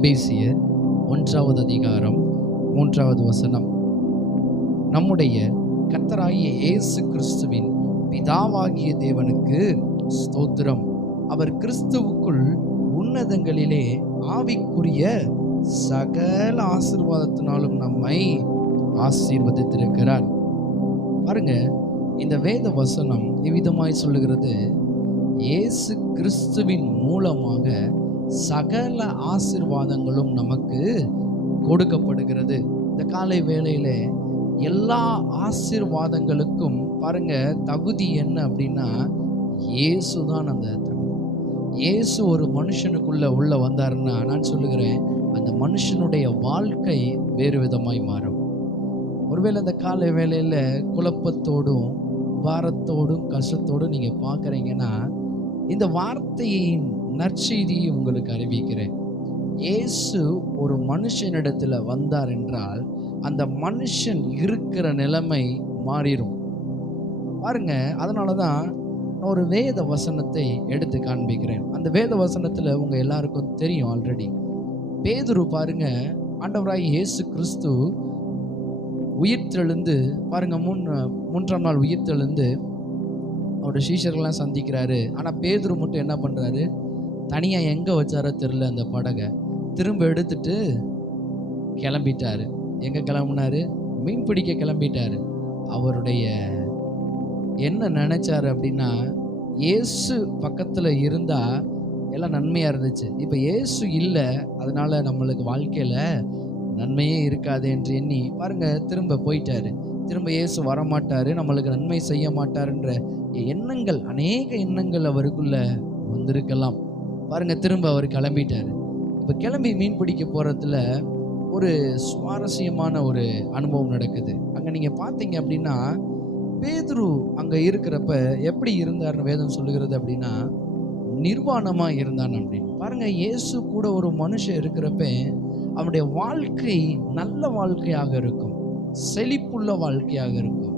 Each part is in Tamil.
எபேசியர் 1வது அதிகாரம் 3வது வசனம். நம்முடைய கர்த்தராகிய இயேசு கிறிஸ்துவின் பிதாவாகிய தேவனுக்கு ஸ்தோத்திரம். அவர் கிறிஸ்துவுக்குள் உன்னதங்களிலே ஆவிக்குரிய சகல ஆசீர்வாதத்தினாலும் நம்மை ஆசீர்வதித்திருக்கிறார். பாருங்க, இந்த வேத வசனம் இவ்விதமாய் சொல்லுகிறது, இயேசு கிறிஸ்துவின் மூலமாக சகல ஆசீர்வாதங்களும் நமக்கு கொடுக்கப்படுகிறது. இந்த காலை வேளையில எல்லா ஆசீர்வாதங்களுக்கும் பாருங்க தகுதி என்ன அப்படின்னா, இயேசு தான் அந்த தகுதி. இயேசு ஒரு மனுஷனுக்குள்ள உள்ள வந்தாருன்னா நான் சொல்லுகிறேன், அந்த மனுஷனுடைய வாழ்க்கை வேறு விதமாய் மாறும். ஒருவேளை அந்த காலை வேளையில குழப்பத்தோடும் பாரத்தோடும் கஷ்டத்தோடும் நீங்க பார்க்குறீங்கன்னா, இந்த வார்த்தையின் நற்செய்தியை உங்களுக்கு அறிவிக்கிறேன். இயேசு ஒரு மனுஷனிடத்துல வந்தார் என்றால் அந்த மனுஷன் இருக்கிற நிலைமை மாறிடும். பாருங்க, அதனால தான் நான் ஒரு வேத வசனத்தை எடுத்து காண்பிக்கிறேன். அந்த வேத வசனத்துல உங்க எல்லாருக்கும் தெரியும் ஆல்ரெடி. பேதுரு பாருங்க, ஆண்டவராய் இயேசு கிறிஸ்து உயிர்த்தெழுந்து பாருங்க, மூன்றாம் நாள் உயிர்த்தெழுந்து அவருடைய சீஷர்கள்லாம் சந்திக்கிறாரு. ஆனா பேதுரு மட்டும் என்ன பண்றாரு, தனியா எங்க வச்சாரோ தெரியல, அந்த படகை திரும்ப எடுத்துட்டு கிளம்பிட்டாரு. எங்க கிளம்புனாரு? மீன் பிடிக்க கிளம்பிட்டாரு. அவருடைய என்ன நினைச்சாரு அப்படின்னா, இயேசு பக்கத்துல இருந்தா எல்லாம் நன்மையா இருந்துச்சு. இப்ப இயேசு இல்லை, அதனால நம்மளுக்கு வாழ்க்கையில நன்மையே இருக்காது என்று எண்ணி பாருங்க திரும்ப போயிட்டாரு. திரும்ப இயேசு வரமாட்டாரு, நம்மளுக்கு நன்மை செய்ய மாட்டாருன்ற எண்ணங்கள், அநேக எண்ணங்கள் அவருக்குள்ள வந்திருக்கலாம். பாருங்க, திரும்ப அவர் கிளம்பிட்டாரு. இப்ப கிளம்பி மீன் பிடிக்க போறதுல ஒரு சுவாரஸ்யமான ஒரு அனுபவம் நடக்குது. அங்க நீங்க பார்த்தீங்க அப்படின்னா, பேதுரு அங்க இருக்கிறப்ப எப்படி இருந்தார்னு வேதம் சொல்லுகிறது அப்படின்னா, நிர்வாணமா இருந்தான் அப்படின்னு. பாருங்க, இயேசு கூட ஒரு மனுஷன் இருக்கிறப்ப அவனுடைய வாழ்க்கை நல்ல வாழ்க்கையாக இருக்கும், செழிப்புள்ள வாழ்க்கையாக இருக்கும்,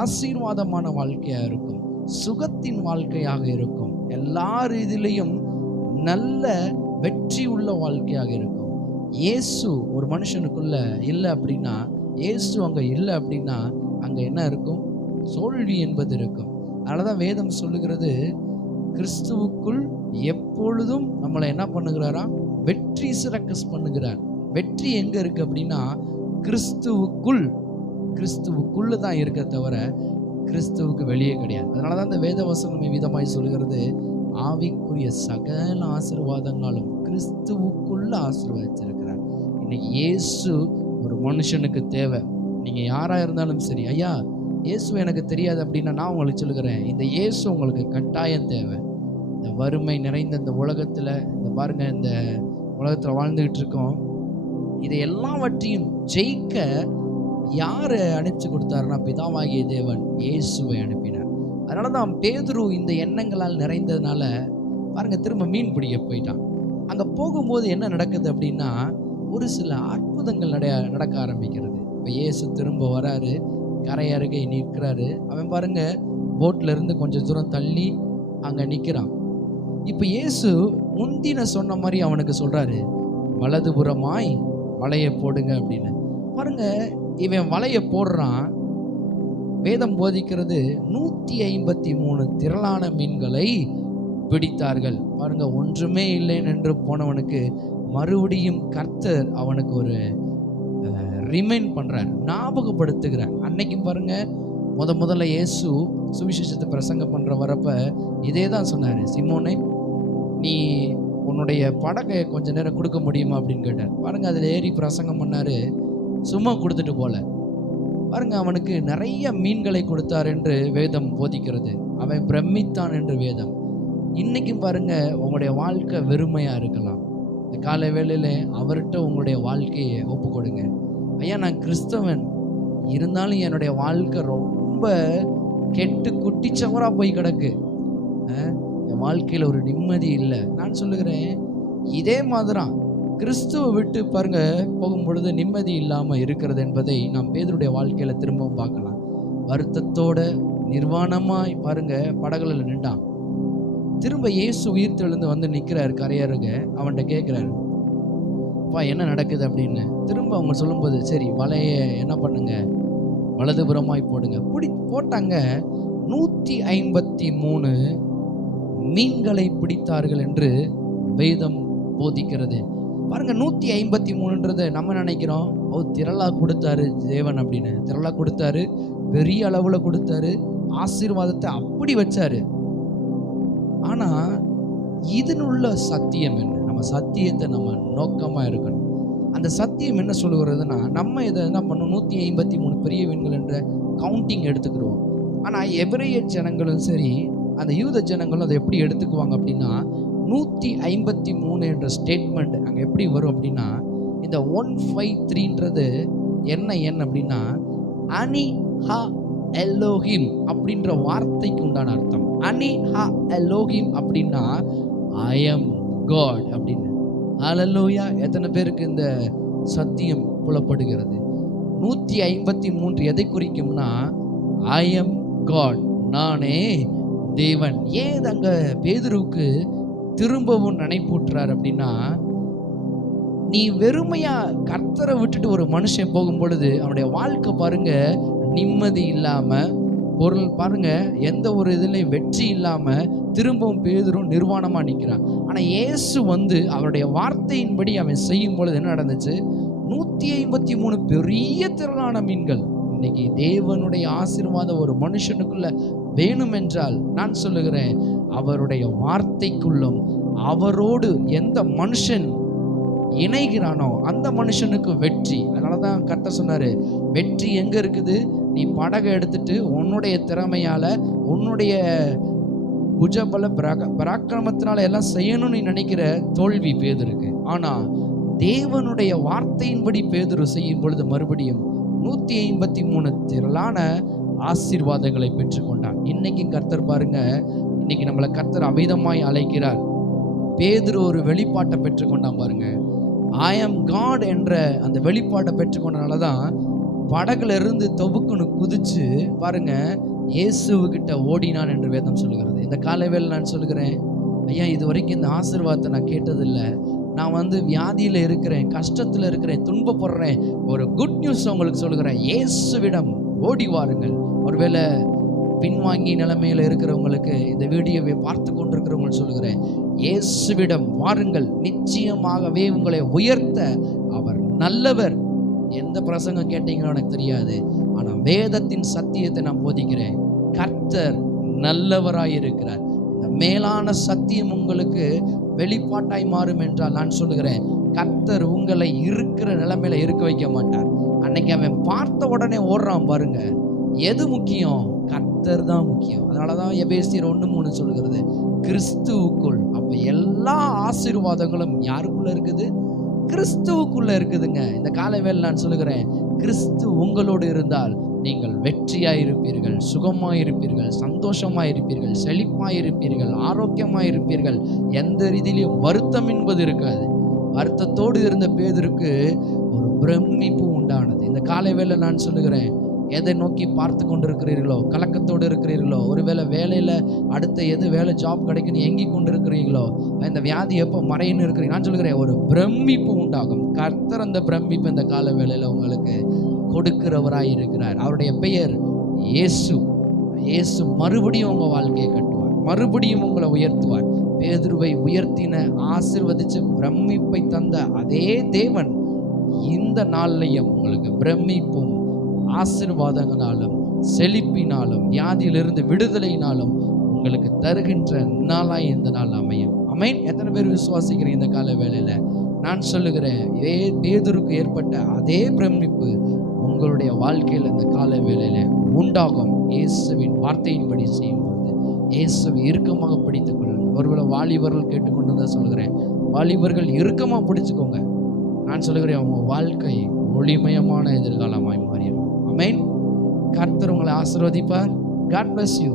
ஆசீர்வாதமான வாழ்க்கையாக இருக்கும், சுகத்தின் வாழ்க்கையாக இருக்கும், எல்லா ரீதியிலையும் நல்ல வெற்றி உள்ள வாழ்க்கையாக இருக்கும். இயேசு ஒரு மனுஷனுக்குள்ள இல்லை அப்படின்னா, இயேசு அங்க இல்லை அப்படின்னா அங்க என்ன இருக்கும்? தோல்வி என்பது இருக்கும். அதனாலதான் வேதம் சொல்லுகிறது, கிறிஸ்துவுக்குள் எப்பொழுதும் நம்மளை என்ன பண்ணுகிறாரா? வெற்றி சிறக்க பண்ணுகிறார். வெற்றி எங்க இருக்கு அப்படின்னா, கிறிஸ்துவுக்குள். கிறிஸ்துவுக்குள்ள தான் இருக்க தவிர கிறிஸ்துவுக்கு வெளியே கிடையாது. அதனாலதான் இந்த வேத வசனம் விதமாய் சொல்லுகிறது, ஆவிக்குரிய சகல ஆசீர்வாதங்களும் கிறிஸ்துவுக்குள்ள ஆசீர்வதிச்சிருக்கிறார். இன்னைக்கு இயேசு ஒரு மனுஷனுக்கு தேவை. நீங்க யாரா இருந்தாலும் சரி, ஐயா இயேசு எனக்கு தெரியாது அப்படின்னா நான் உங்களுக்கு சொல்லுகிறேன், இந்த இயேசு உங்களுக்கு கட்டாயம் தேவை. இந்த வறுமை நிறைந்த இந்த உலகத்துல, இந்த பாருங்க, இந்த உலகத்துல வாழ்ந்துகிட்டு இருக்கோம். இதை எல்லாவற்றையும் ஜெயிக்க யாரை அனுப்பிச்சு கொடுத்தாருன்னா, பிதாவாகிய தேவன் இயேசுவை அனுப்பினார். அதனாலதான் பேதுரு இந்த எண்ணங்களால் நிறைந்ததுனால பாருங்க திரும்ப மீன் பிடிக்க போயிட்டான். அங்க போகும்போது என்ன நடக்குது அப்படின்னா, ஒரு சில அற்புதங்கள் நடக்க ஆரம்பிக்கிறது. இப்ப இயேசு திரும்ப வராரு, கரை அருகே நிற்கிறாரு. அவன் பாருங்க போட்ல இருந்து கொஞ்சம் தூரம் தள்ளி அங்க நிக்கிறான். இப்ப இயேசு முந்தின சொன்ன மாதிரி அவனுக்கு சொல்றாரு, வலதுபுறமாய் வலையை போடுங்க அப்படின்னு. பாருங்க, இவன் வலையை போடுறான். வேதம் போதிக்கிறது 153 திரளான மீன்களை பிடித்தார்கள். பாருங்க, ஒன்றுமே இல்லை என்று போனவனுக்கு மறுபடியும் கர்த்தர் அவனுக்கு ஒரு ரிமைண்ட் பண்றார், ஞாபகப்படுத்துகிறார். அன்னைக்கும் பாருங்க, முதல்ல இயேசு சுவிசேஷத்தை பிரசங்கம் பண்ற வரப்ப இதே தான் சொன்னாரு, சிமோனே நீ உன்னுடைய படகை கொஞ்ச நேரம் கொடுக்க முடியுமா அப்படின்னு கேட்டார். பாருங்க, அதுல ஏறி பிரசங்கம் பண்ணாரு, சும்மா கொடுத்துட்டு போல. பாருங்க, அவனுக்கு நிறைய மீன்களை கொடுத்தார் என்று வேதம் போதிக்கிறது. அவன் பிரமித்தான் என்று வேதம். இன்னைக்கும் பாருங்க, உங்களுடைய வாழ்க்கை வெறுமையா இருக்கலாம். இந்த காலை வேளையில அவர்கிட்ட உங்களுடைய வாழ்க்கையை ஒப்பு கொடுங்க. ஐயா நான் கிறிஸ்தவன், இருந்தாலும் என்னுடைய வாழ்க்கை ரொம்ப கெட்டு குட்டிச்சவரா போய் கிடக்கு, என் வாழ்க்கையில ஒரு நிம்மதி இல்லை. நான் சொல்லுகிறேன், இதே மாதிரிதான் கிறிஸ்துவை விட்டு பாருங்க போகும் பொழுது நிம்மதி இல்லாம இருக்கிறது என்பதை நாம் பேதுருடைய வாழ்க்கையில திரும்பவும் பார்க்கலாம். வருத்தத்தோட நிர்வாணமாய் பாருங்க படகுல நின்றான். திரும்ப இயேசு உயிர்த்தெழுந்து வந்து நிற்கிறார் கரையருக. அவன்கிட்ட கேட்குறாரு, அப்பா என்ன நடக்குது அப்படின்னு திரும்ப அவங்க சொல்லும்போது, சரி வலைய என்ன பண்ணுங்க, வலதுபுறமாய் போடுங்க. போட்டாங்க. 153 மீன்களை பிடித்தார்கள் என்று வேதம் போதிக்கிறது. பாருங்க, 153ன்றது நம்ம நினைக்கிறோம் திரளா கொடுத்தாரு தேவன் அப்படின்னு. திரளா கொடுத்தாரு, பெரிய அளவுல கொடுத்தாரு, ஆசீர்வாதத்தை அப்படி வச்சாரு. ஆனா இதனுள்ள சத்தியம் என்ன? நம்ம சத்தியத்தை நம்ம நோக்கமா இருக்கணும். அந்த சத்தியம் என்ன சொல்லுகிறதுனா, நம்ம இதை என்ன பண்ணணும், 153 பெரிய மீன்கள் என்ற கவுண்டிங் எடுத்துக்கிறோம். ஆனா எபிரேய ஜனங்களும் சரி, அந்த யூத ஜனங்களும் அதை எப்படி எடுத்துக்குவாங்க அப்படின்னா, 153 என்ற ஸ்டேட்மெண்ட் அங்க எப்படி வரும் அப்படின்னா, இந்த 153ன்றது என்ன எண் அப்படின்னா, அனி ஹா எலோஹிம் அப்படின்ற வார்த்தைக்கு உண்டான அர்த்தம். அனி ஹா எலோஹிம் அப்படின்னா ஐ எம் காட் அப்படின்னு. ஹல்லேலூயா! எத்தனை பேருக்கு இந்த சத்தியம் புலப்படுகிறது? 153 எதை குறிக்கும்னா, ஐ எம் காட், நானே தேவன். ஏன் அங்க பேதுருவுக்கு திரும்பவும் நினைப்பூட்டுறார் அப்படின்னா, நீ வெறுமையா கர்த்தரை விட்டுட்டு ஒரு மனுஷன் போகும் பொழுது அவனுடைய வாழ்க்கை பாருங்க நிம்மதி இல்லாம, பொருள் பாருங்க எந்த ஒரு இதுலையும் வெற்றி இல்லாம திரும்பவும் பேதுரும் நிர்வாணமா நிற்கிறான். ஆனா இயேசு வந்து அவருடைய வார்த்தையின்படி அவன் செய்யும் பொழுது என்ன நடந்துச்சு? 153 பெரிய திரளான மீன்கள். இன்னைக்கு தேவனுடைய ஆசீர்வாதம் ஒரு மனுஷனுக்குள்ள வேணும் என்றால், நான் சொல்லுகிறேன், அவருடைய வார்த்தைக்குள்ளும் அவரோடு எந்த மனுஷன் இணைகிறானோ அந்த மனுஷனுக்கு வெற்றி. அதனாலதான் கர்த்தர் சொன்னாரு, வெற்றி எங்க இருக்குது? நீ படகை எடுத்துட்டு உன்னுடைய திறமையால, உன்னுடைய புஜபல பராக்கிரமத்தினால எல்லாம் செய்யணும்னு நீ நினைக்கிற தோல்வி பேதுருக்கு. ஆனா தேவனுடைய வார்த்தையின்படி பேதுரு செய்யும் பொழுது மறுபடியும் 153 திரளான ஆசீர்வாதங்களை பெற்றுக்கொண்டான். இன்னைக்கு கர்த்தர் பாருங்க, இன்னைக்கு நம்மளை கர்த்தர் அமிதமாய் அழைக்கிறார். பேதுரு ஒரு வெளிப்பாட்டை பெற்றுக்கொண்டான் பாருங்க. ஐ ஆம் காட் என்ற அந்த வெளிப்பாட்டை பெற்றுக்கொண்டனாலதான் படகுல இருந்து தொபுக்குன்னு குதிச்சு பாருங்க இயேசுகிட்ட ஓடினான் என்று வேதம் சொல்லுகிறது. இந்த காலைவேளை நான் சொல்லுகிறேன், ஐயா இது வரைக்கும் இந்த ஆசீர்வாதத்தை நான் கேட்டதில்லை, நான் வந்து வியாதியில இருக்கிறேன், கஷ்டத்துல இருக்கிறேன், துன்பப்படுறேன், ஒரு குட் நியூஸ் உங்களுக்கு சொல்லுகிறேன், இயேசுவிடம் ஓடி வாருங்கள். ஒருவேளை பின்வாங்கி நிலைமையில இருக்கிறவங்களுக்கு, இந்த வீடியோவை பார்த்து கொண்டிருக்கிறவங்களுக்கு சொல்லுகிறேன், இயேசுவிடம் வாருங்கள், நிச்சயமாகவே உங்களை உயர்த்த அவர் நல்லவர். எந்த பிரசங்கம் கேட்டீங்கன்னு எனக்கு தெரியாது, ஆனா வேதத்தின் சத்தியத்தை நான் போதிக்கிறேன். கர்த்தர் நல்லவராய் இருக்கிறார். இந்த மேலான சத்தியம் உங்களுக்கு வெளிப்பாட்டாய் மாறும் என்றால், நான் சொல்லுகிறேன், கர்த்தர் உங்களை இருக்கிற நிலைமையில இருக்க வைக்க மாட்டார். அன்னைக்கு அவன் பார்த்த உடனே ஓடுறான் பாருங்க, எது முக்கியம்? கர்த்தர் தான் முக்கியம். அதனாலதான் எபேசியர் 1:3 சொல்லுகிறது, கிறிஸ்துவுக்குள். அப்ப எல்லா ஆசீர்வாதங்களும் யாருக்குள்ள இருக்குது? கிறிஸ்துவுக்குள்ள இருக்குதுங்க. இந்த காலைவேளை நான் சொல்லுகிறேன், கிறிஸ்து உங்களோடு இருந்தால் நீங்கள் வெற்றியாயிருப்பீர்கள், சுகமாயிருப்பீர்கள், சந்தோஷமாயிருப்பீர்கள், செழிப்பாயிருப்பீர்கள், ஆரோக்கியமாயிருப்பீர்கள். எந்த ரீதியிலும் வருத்தம் என்பது இருக்காது. வருத்தத்தோடு இருந்த பேதுருக்கு ஒரு பிரமிப்பு உண்டானது. இந்த காலைவேளை நான் சொல்லுகிறேன், எதை நோக்கி பார்த்து கொண்டிருக்கிறீர்களோ, கலக்கத்தோடு இருக்கிறீர்களோ, ஒருவேளை வேலையில் அடுத்த எது வேலை ஜாப் கிடைக்குன்னு எங்கி கொண்டு இருக்கிறீங்களோ, இந்த வியாதி எப்போ மறையின்னு இருக்கிறீங்க, நான் சொல்லுகிறேன், ஒரு பிரமிப்பு உண்டாகும். கர்த்தர் அந்த பிரமிப்பு இந்த கால வேளையில் உங்களுக்கு கொடுக்கிறவராய் இருக்கிறார். அவருடைய பெயர் இயேசு. இயேசு மறுபடியும் உங்கள் வாழ்க்கையை கட்டுவார், மறுபடியும் உங்களை உயர்த்துவார். பேதுருவை உயர்த்தின, ஆசீர்வதிச்சு பிரமிப்பை தந்த அதே தேவன் இந்த நாள்லையும் உங்களுக்கு பிரமிப்பும் ஆசீர்வாதங்களாலும் செழிப்பினாலும் வியாதியிலிருந்து விடுதலையினாலும் உங்களுக்கு தருகின்ற நாளாய் இந்த நாள் அமையும். ஆமென். எத்தனை பேர் விசுவாசிக்கிறீங்க? இந்த கால வேளையில நான் சொல்லுகிறேன், பேதுருக்கு ஏற்பட்ட அதே பிரமிப்பு உங்களுடைய வாழ்க்கையில் இந்த கால வேளையில உண்டாகும். இயேசுவின் வார்த்தையின்படி செய்யும்போது இயேசுவை இறுக்கமாக பிடித்துக் கொள்ளுங்கள். ஒருவேளை வாலிபர்கள் கேட்டுக்கொண்டு தான் சொல்லுகிறேன், வாலிபர்கள் இறுக்கமாக பிடிச்சுக்கோங்க. நான் சொல்லுகிறேன், உங்க வாழ்க்கை ஒளிமயமான எதிர்காலமாய் மாறிடும். ஆமென். கர்த்தர் உங்களை ஆசீர்வதிப்பார். God bless you.